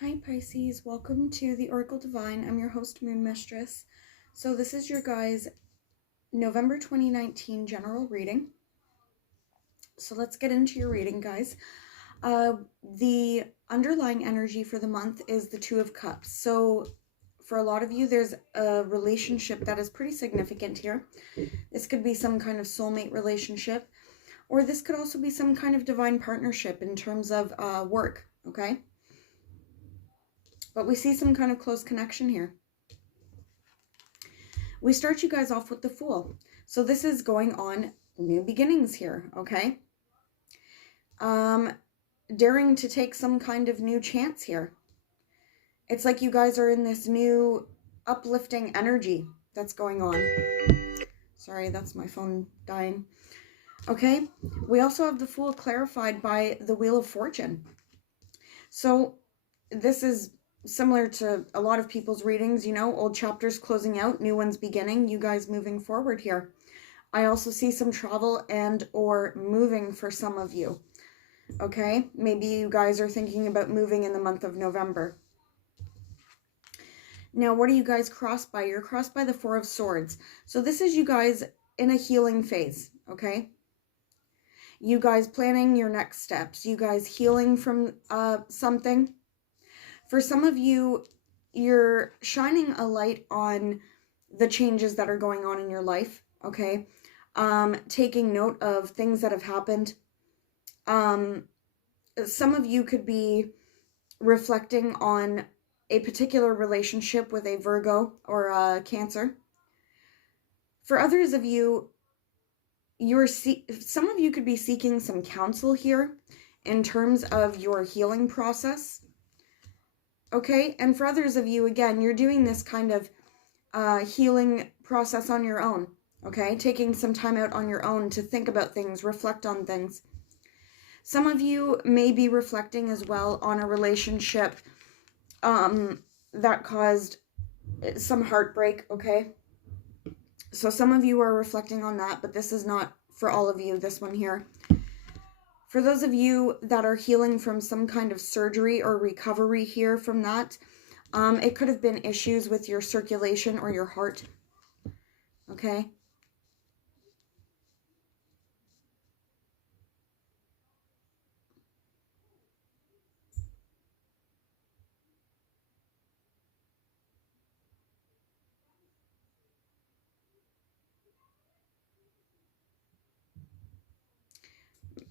Hi Pisces, welcome to the Oracle Divine. I'm your host, Moon Mistress. So this is your guys' November 2019 general reading. So let's get into your reading, guys. The underlying energy for the month is the Two of Cups. So for a lot of you, there's a relationship that is pretty significant here. This could be some kind of soulmate relationship, or this could also be some kind of divine partnership in terms of work, okay? But we see some kind of close connection here. We start you guys off with the Fool. So this is going on new beginnings here, okay? Daring to take some kind of new chance here. It's like you guys are in this new uplifting energy that's going on. Sorry, that's my phone dying. Okay, we also have the Fool clarified by the Wheel of Fortune. So this is similar to a lot of people's readings, you know, old chapters closing out, new ones beginning, you guys moving forward here. I also see some travel and or moving for some of you. Okay, maybe you guys are thinking about moving in the month of November. Now, what are you guys crossed by? You're crossed by the Four of Swords. So this is you guys in a healing phase, okay? You guys planning your next steps. You guys healing from something. For some of you, you're shining a light on the changes that are going on in your life, okay? Taking note of things that have happened. Some of you could be reflecting on a particular relationship with a Virgo or a Cancer. For others of you, some of you could be seeking some counsel here in terms of your healing process. Okay, and for others of you, again, you're doing this kind of healing process on your own. Okay, taking some time out on your own to think about things, reflect on things. Some of you may be reflecting as well on a relationship that caused some heartbreak, okay? So some of you are reflecting on that, but this is not for all of you, this one here. For those of you that are healing from some kind of surgery or recovery here from that, it could have been issues with your circulation or your heart, okay?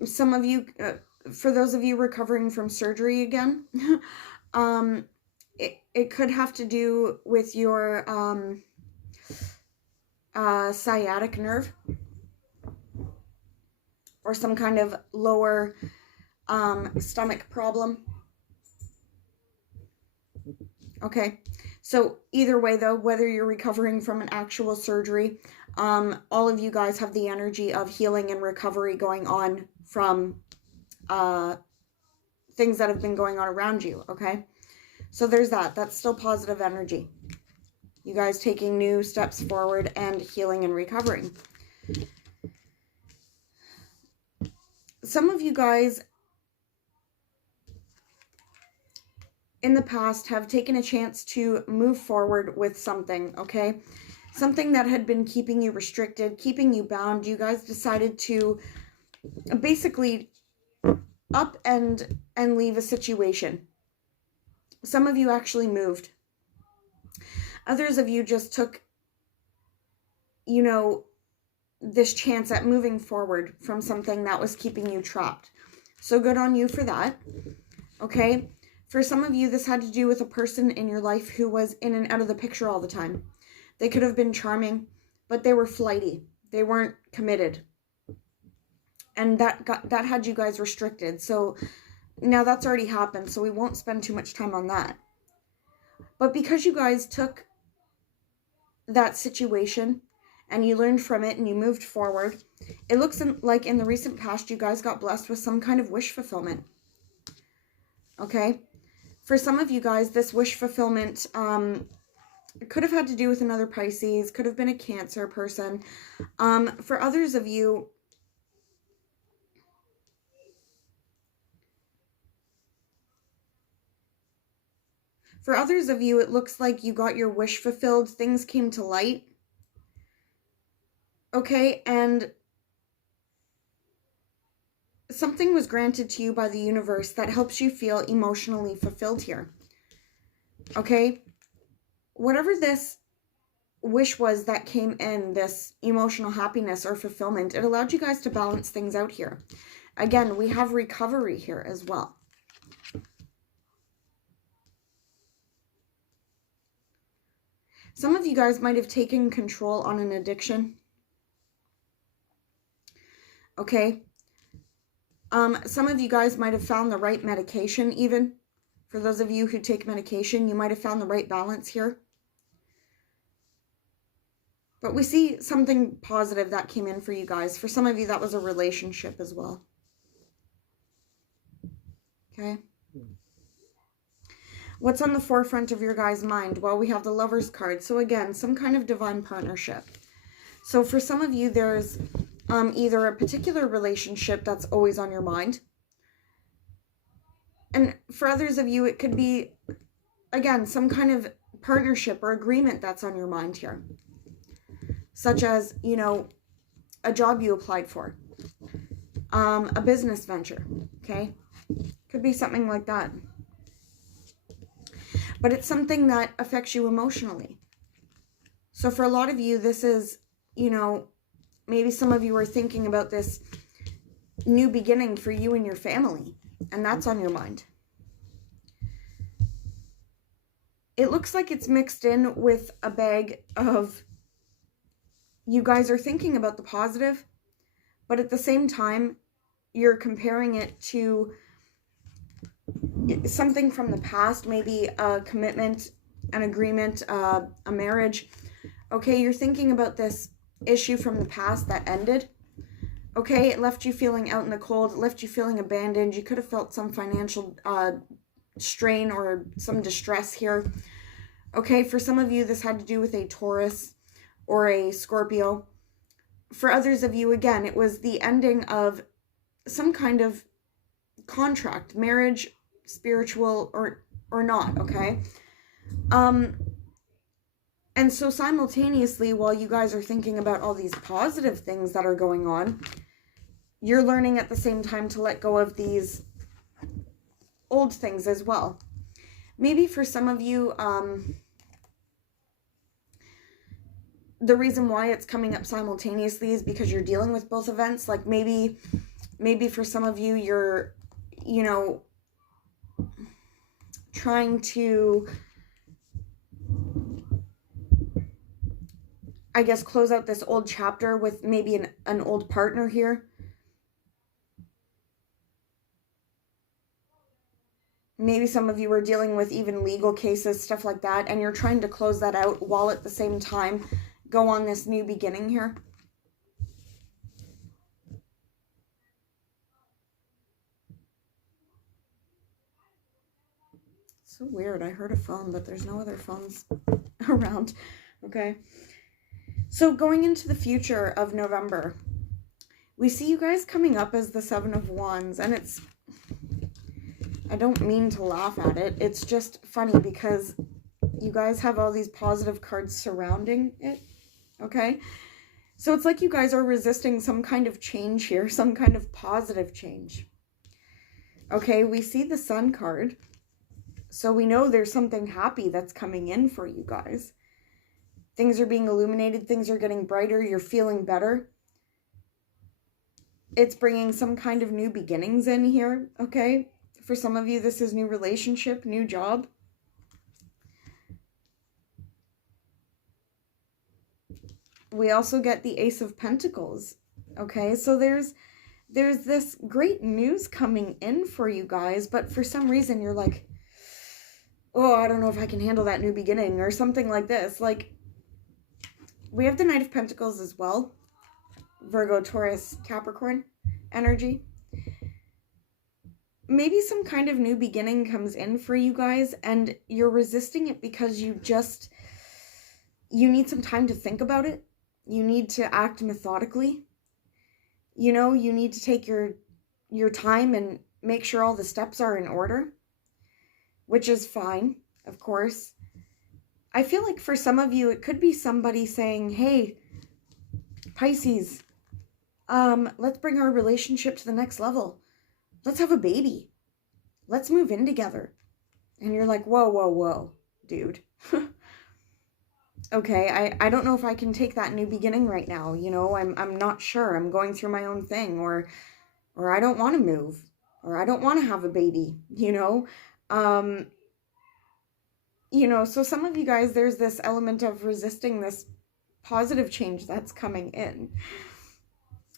Some of you, for those of you recovering from surgery again, it could have to do with your sciatic nerve or some kind of lower stomach problem. Okay, so either way though, whether you're recovering from an actual surgery, all of you guys have the energy of healing and recovery going on from things that have been going on around you, okay? So there's that. That's still positive energy. You guys taking new steps forward and healing and recovering. Some of you guys in the past have taken a chance to move forward with something, okay? Something that had been keeping you restricted, keeping you bound. You guys decided to basically up and leave a situation. Some of you actually moved. Others of you just took, you know, this chance at moving forward from something that was keeping you trapped. So good on you for that, okay? For some of you, this had to do with a person in your life who was in and out of the picture all the time. They could have been charming, but they were flighty. They weren't committed. And that had you guys restricted. So now that's already happened, so we won't spend too much time on that. But because you guys took that situation and you learned from it and you moved forward, it looks like in the recent past you guys got blessed with some kind of wish fulfillment. Okay? For some of you guys, this wish fulfillment could have had to do with another Pisces, could have been a Cancer person. For others of you, For others of you, it looks like you got your wish fulfilled. Things came to light. Okay, and something was granted to you by the universe that helps you feel emotionally fulfilled here. Okay? Whatever this wish was that came in, this emotional happiness or fulfillment, it allowed you guys to balance things out here. Again, we have recovery here as well. Some of you guys might have taken control on an addiction. Okay? Some of you guys might have found the right medication even. For those of you who take medication, you might have found the right balance here. But we see something positive that came in for you guys. For some of you, that was a relationship as well. Okay? What's on the forefront of your guys' mind? Well, we have the Lover's card. So again, some kind of divine partnership. So for some of you, there's either a particular relationship that's always on your mind. And for others of you, it could be, again, some kind of partnership or agreement that's on your mind here. Such as, you know, a job you applied for. A business venture, okay? Could be something like that. But it's something that affects you emotionally. So for a lot of you, this is, you know, maybe some of you are thinking about this new beginning for you and your family. And that's on your mind. It looks like it's mixed in with a bag of, you guys are thinking about the positive, but at the same time, you're comparing it to something from the past, maybe a commitment, an agreement, a marriage. Okay, you're thinking about this issue from the past that ended. Okay, it left you feeling out in the cold, it left you feeling abandoned. You could have felt some financial strain or some distress here. Okay, for some of you, this had to do with a Taurus or a Scorpio. For others of you, again, it was the ending of some kind of contract, marriage, spiritual or not, okay? And so simultaneously, while you guys are thinking about all these positive things that are going on, you're learning at the same time to let go of these old things as well. Maybe for some of you, the reason why it's coming up simultaneously is because you're dealing with both events. Like maybe for some of you, you're, you know, trying to, I guess, close out this old chapter with maybe an old partner here. Maybe some of you are dealing with even legal cases, stuff like that, and you're trying to close that out while at the same time go on this new beginning here. So weird. I heard a phone, but there's no other phones around. Okay. So going into the future of November, we see you guys coming up as the Seven of Wands, and it's, I don't mean to laugh at it. It's just funny because you guys have all these positive cards surrounding it. Okay. So it's like you guys are resisting some kind of change here, some kind of positive change. Okay. We see the Sun card. So we know there's something happy that's coming in for you guys. Things are being illuminated. Things are getting brighter. You're feeling better. It's bringing some kind of new beginnings in here, okay? For some of you, this is new relationship, new job. We also get the Ace of Pentacles, okay? So there's this great news coming in for you guys, but for some reason you're like, oh, I don't know if I can handle that new beginning or something like this. Like, we have the Knight of Pentacles as well. Virgo, Taurus, Capricorn energy. Maybe some kind of new beginning comes in for you guys and you're resisting it because you need some time to think about it. You need to act methodically. You know, you need to take your time and make sure all the steps are in order, which is fine. of course. I feel like for some of you, it could be somebody saying, hey, Pisces, let's bring our relationship to the next level. Let's have a baby. Let's move in together. And you're like, whoa, whoa, whoa, dude. Okay, I don't know if I can take that new beginning right now. You know, I'm not sure. I'm going through my own thing, or I don't want to move, or I don't want to have a baby, you know? So some of you guys, there's this element of resisting this positive change that's coming in.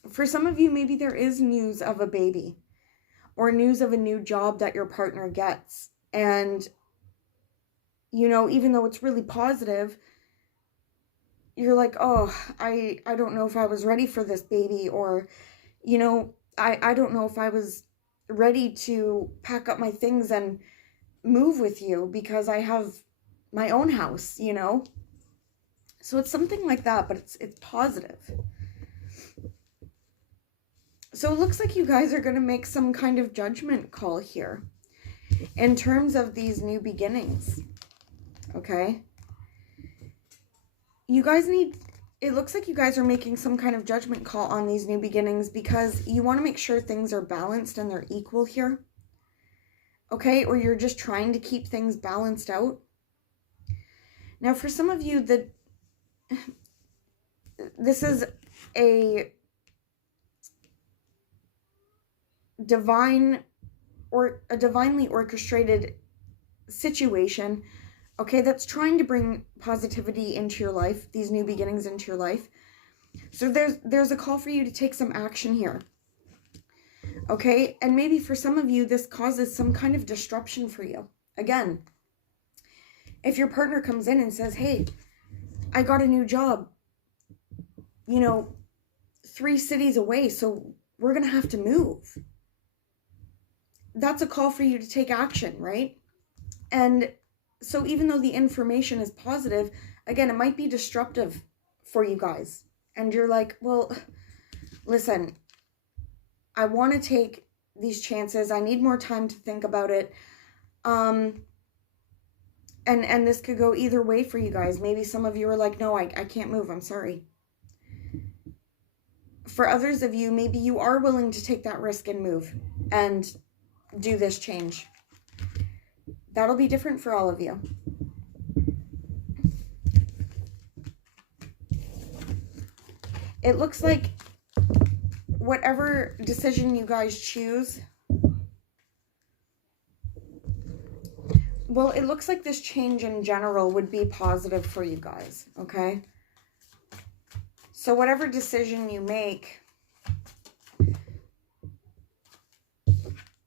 For some of you, maybe there is news of a baby or news of a new job that your partner gets. And, even though it's really positive, you're like, oh, I don't know if I was ready for this baby, or, I don't know if I was ready to pack up my things and move with you because I have my own house, So it's something like that, but it's positive. So it looks like you guys are going to make some kind of judgment call here in terms of these new beginnings. Okay? It looks like you guys are making some kind of judgment call on these new beginnings because you want to make sure things are balanced and they're equal here. Okay? Or you're just trying to keep things balanced out. Now, for some of you, this is a divinely orchestrated situation, okay, that's trying to bring positivity into your life, these new beginnings into your life. So there's a call for you to take some action here. Okay? And maybe for some of you, this causes some kind of disruption for you. Again, if your partner comes in and says, hey, I got a new job, 3 cities away, so we're going to have to move. That's a call for you to take action, right? And so even though the information is positive, again, it might be disruptive for you guys. And you're like, well, listen, I want to take these chances. I need more time to think about it. And this could go either way for you guys. Maybe some of you are like, no, I can't move. I'm sorry. For others of you, maybe you are willing to take that risk and move and do this change. That'll be different for all of you. It looks like whatever decision you guys choose, well, it looks like this change in general would be positive for you guys, okay? So whatever decision you make,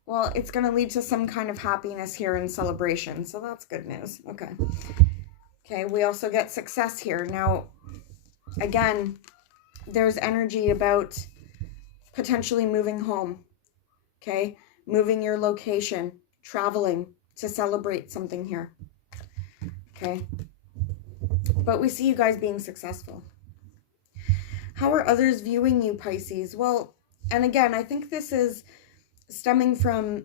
well, it's going to lead to some kind of happiness here and celebration. So that's good news. Okay. Okay, we also get success here. Now, again, there's energy about potentially moving home. Okay? Moving your location, traveling to celebrate something here. Okay? But we see you guys being successful. How are others viewing you, Pisces? Well, and again, I think this is stemming from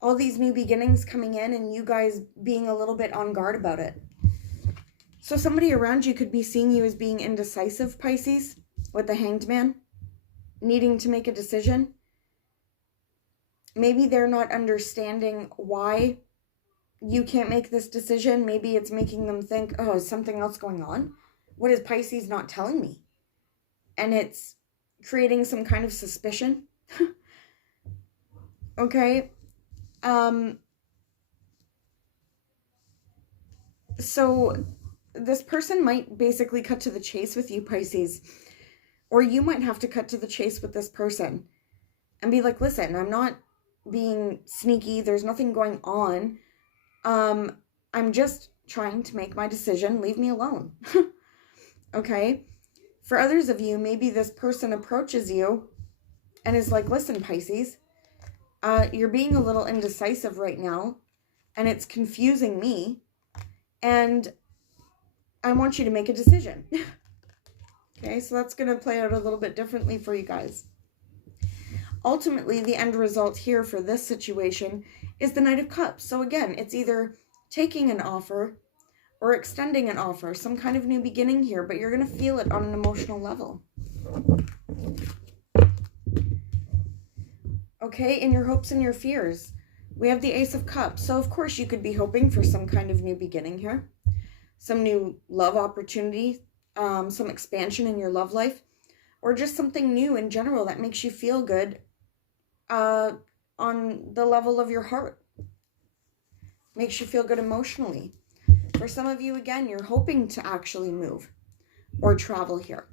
all these new beginnings coming in and you guys being a little bit on guard about it. So somebody around you could be seeing you as being indecisive, Pisces, with the Hanged Man, needing to make a decision. Maybe they're not understanding why you can't make this decision. Maybe it's making them think, oh, is something else going on? What is Pisces not telling me? And it's creating some kind of suspicion. Okay. So this person might basically cut to the chase with you, Pisces. Or you might have to cut to the chase with this person and be like, listen, I'm not being sneaky. There's nothing going on. I'm just trying to make my decision. Leave me alone. Okay? For others of you, maybe this person approaches you and is like, listen, Pisces, you're being a little indecisive right now, and it's confusing me, and I want you to make a decision. Okay, so that's going to play out a little bit differently for you guys. Ultimately, the end result here for this situation is the Knight of Cups. So again, it's either taking an offer or extending an offer, some kind of new beginning here, but you're going to feel it on an emotional level. Okay, in your hopes and your fears, we have the Ace of Cups. So of course you could be hoping for some kind of new beginning here, some new love opportunity, some expansion in your love life, or just something new in general that makes you feel good on the level of your heart, makes you feel good emotionally. For some of you, again, you're hoping to actually move or travel here.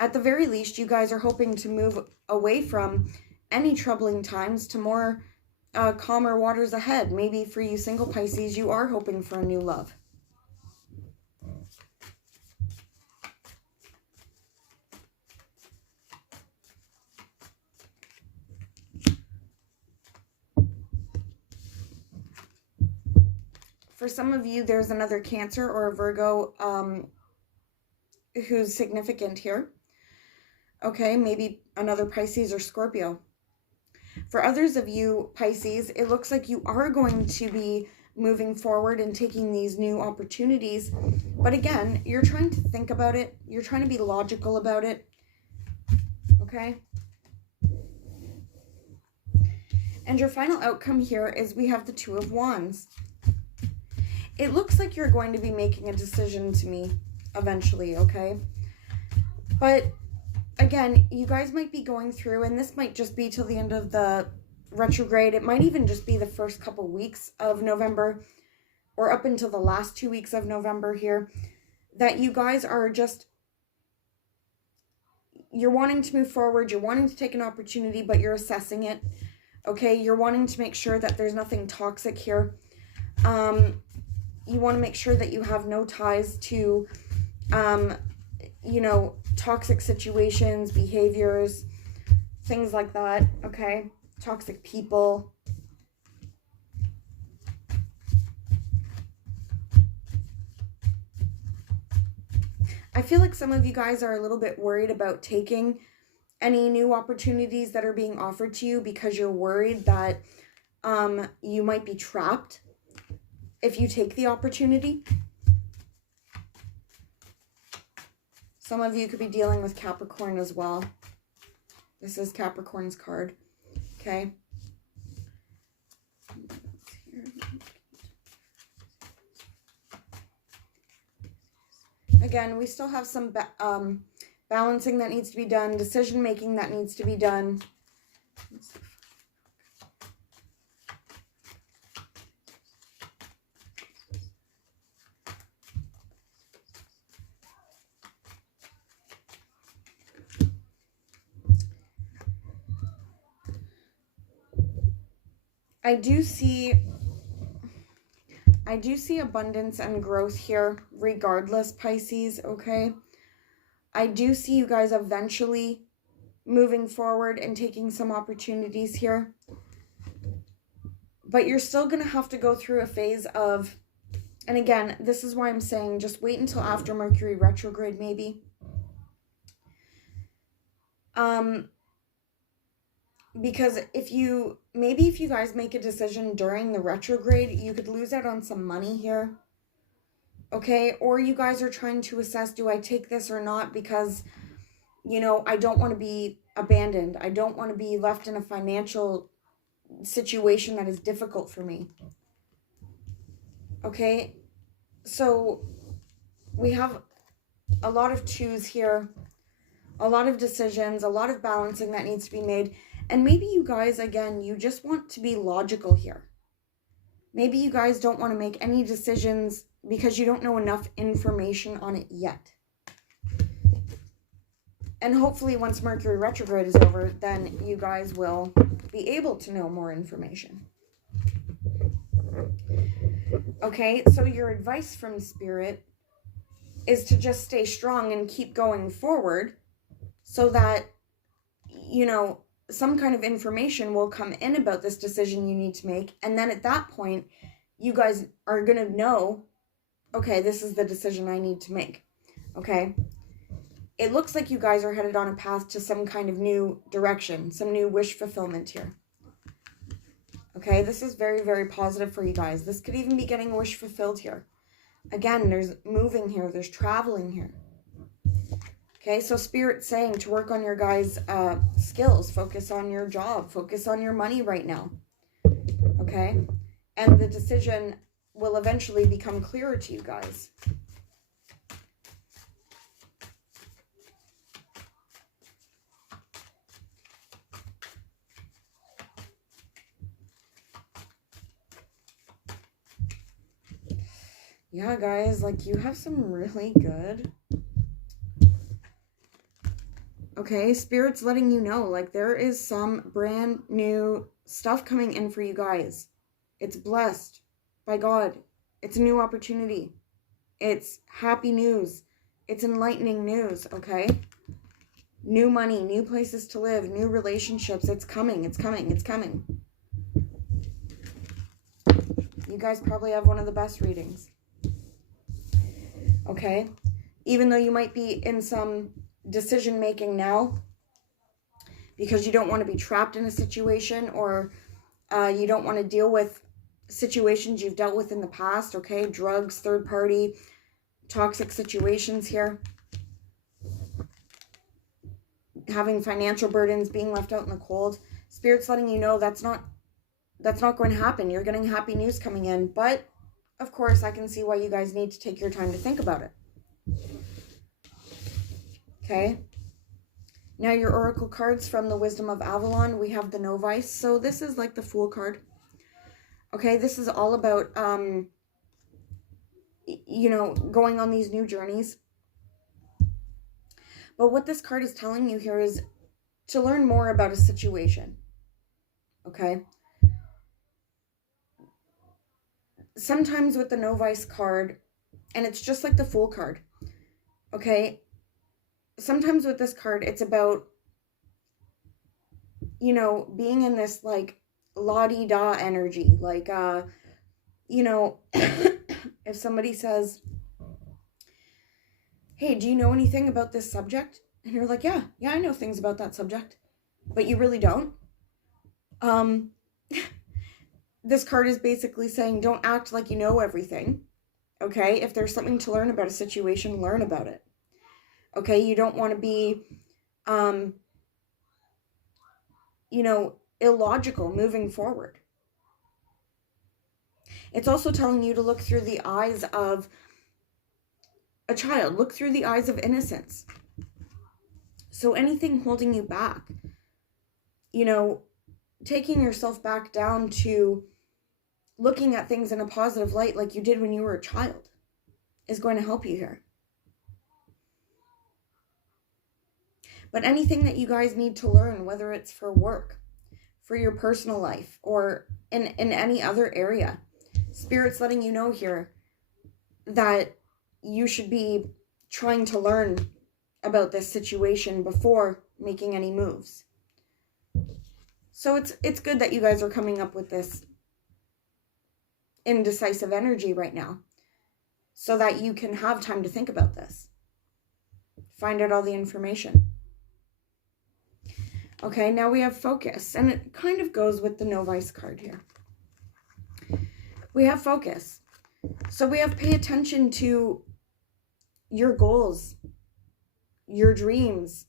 At the very least, you guys are hoping to move away from any troubling times to more calmer waters ahead. Maybe for you single Pisces, you are hoping for a new love. For some of you, there's another Cancer or a Virgo who's significant here. Okay, maybe another Pisces or Scorpio. For others of you, Pisces, it looks like you are going to be moving forward and taking these new opportunities. But again, you're trying to think about it. You're trying to be logical about it. Okay? And your final outcome here is we have the Two of Wands. It looks like you're going to be making a decision to me eventually, okay? But again, you guys might be going through, and this might just be till the end of the retrograde. It might even just be the first couple weeks of November, or up until the last 2 weeks of November here, that you guys are just, you're wanting to move forward, you're wanting to take an opportunity, but you're assessing it, okay? You're wanting to make sure that there's nothing toxic here. You want to make sure that you have no ties to, you know, toxic situations, behaviors, things like that, okay? Toxic people. I feel like some of you guys are a little bit worried about taking any new opportunities that are being offered to you because you're worried that you might be trapped if you take the opportunity. Some of you could be dealing with Capricorn as well. This is Capricorn's card. Okay. Again, we still have some balancing that needs to be done, decision making that needs to be done. I do see abundance and growth here regardless, Pisces, okay? I do see you guys eventually moving forward and taking some opportunities here. But you're still going to have to go through a phase of, and again, this is why I'm saying just wait until after Mercury retrograde maybe. Because if you guys make a decision during the retrograde, you could lose out on some money here. Okay? Or you guys are trying to assess, do I take this or not? Because, you know, I don't want to be abandoned. I don't want to be left in a financial situation that is difficult for me. Okay? So we have a lot of twos here, a lot of decisions, a lot of balancing that needs to be made. And maybe you guys, again, you just want to be logical here. Maybe you guys don't want to make any decisions because you don't know enough information on it yet. And hopefully once Mercury retrograde is over, then you guys will be able to know more information. Okay, so your advice from Spirit is to just stay strong and keep going forward so that, you know, some kind of information will come in about this decision you need to make. And then at that point, you guys are going to know, okay, this is the decision I need to make. Okay? It looks like you guys are headed on a path to some kind of new direction, some new wish fulfillment here. Okay, this is very, very positive for you guys. This could even be getting a wish fulfilled here. Again, there's moving here. There's traveling here. Okay, so Spirit's saying to work on your guys' skills. Focus on your job. Focus on your money right now. Okay? And the decision will eventually become clearer to you guys. Yeah, guys, like, you have some really good... Okay, Spirit's letting you know, like, there is some brand new stuff coming in for you guys. It's blessed by God. It's a new opportunity. It's happy news. It's enlightening news, okay? New money, new places to live, new relationships. It's coming, it's coming, it's coming. You guys probably have one of the best readings. Okay? Even though you might be in some decision making now because you don't want to be trapped in a situation, or you don't want to deal with situations you've dealt with in the past, okay? Drugs, third party, toxic situations here. Having financial burdens, being left out in the cold. Spirit's letting you know that's not going to happen. You're getting happy news coming in, but of course I can see why you guys need to take your time to think about it. Okay? Now your oracle cards from the Wisdom of Avalon, we have the Novice. So this is like the Fool card. Okay, this is all about, you know, going on these new journeys. But what this card is telling you here is to learn more about a situation. Okay? Sometimes with the Novice card, and it's just like the Fool card. Okay? Sometimes with this card, it's about, you know, being in this, like, la-di-da energy. Like, you know, if somebody says, hey, do you know anything about this subject? And you're like, yeah, I know things about that subject. But you really don't. This card is basically saying, don't act like you know everything. Okay? If there's something to learn about a situation, learn about it. Okay? You don't want to be, you know, illogical moving forward. It's also telling you to look through the eyes of a child. Look through the eyes of innocence. So anything holding you back, you know, taking yourself back down to looking at things in a positive light like you did when you were a child is going to help you here. But anything that you guys need to learn, whether it's for work, for your personal life, or in any other area, Spirit's letting you know here that you should be trying to learn about this situation before making any moves. So it's good that you guys are coming up with this indecisive energy right now so that you can have time to think about this. Find out all the information. Okay, now we have focus, and it kind of goes with the Novice card here. We have focus. So we have pay attention to your goals, your dreams,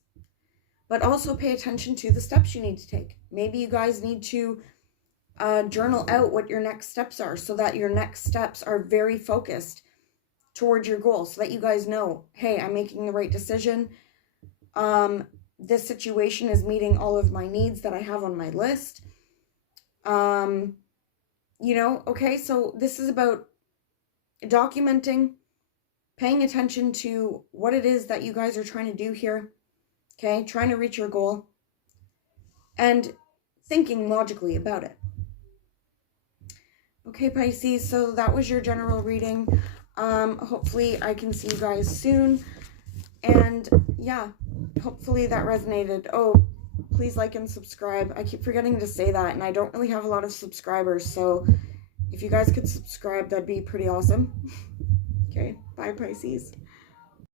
but also pay attention to the steps you need to take. Maybe you guys need to journal out what your next steps are so that your next steps are very focused towards your goal, so that you guys know, hey, I'm making the right decision. This situation is meeting all of my needs that I have on my list. You know, okay, so this is about documenting, paying attention to what it is that you guys are trying to do here. Okay, trying to reach your goal and thinking logically about it. Okay, Pisces, so that was your general reading. Hopefully I can see you guys soon. And yeah, hopefully that resonated. Oh, please like and subscribe. I keep forgetting to say that, and I don't really have a lot of subscribers, so if you guys could subscribe, that'd be pretty awesome. Okay, bye, Pisces.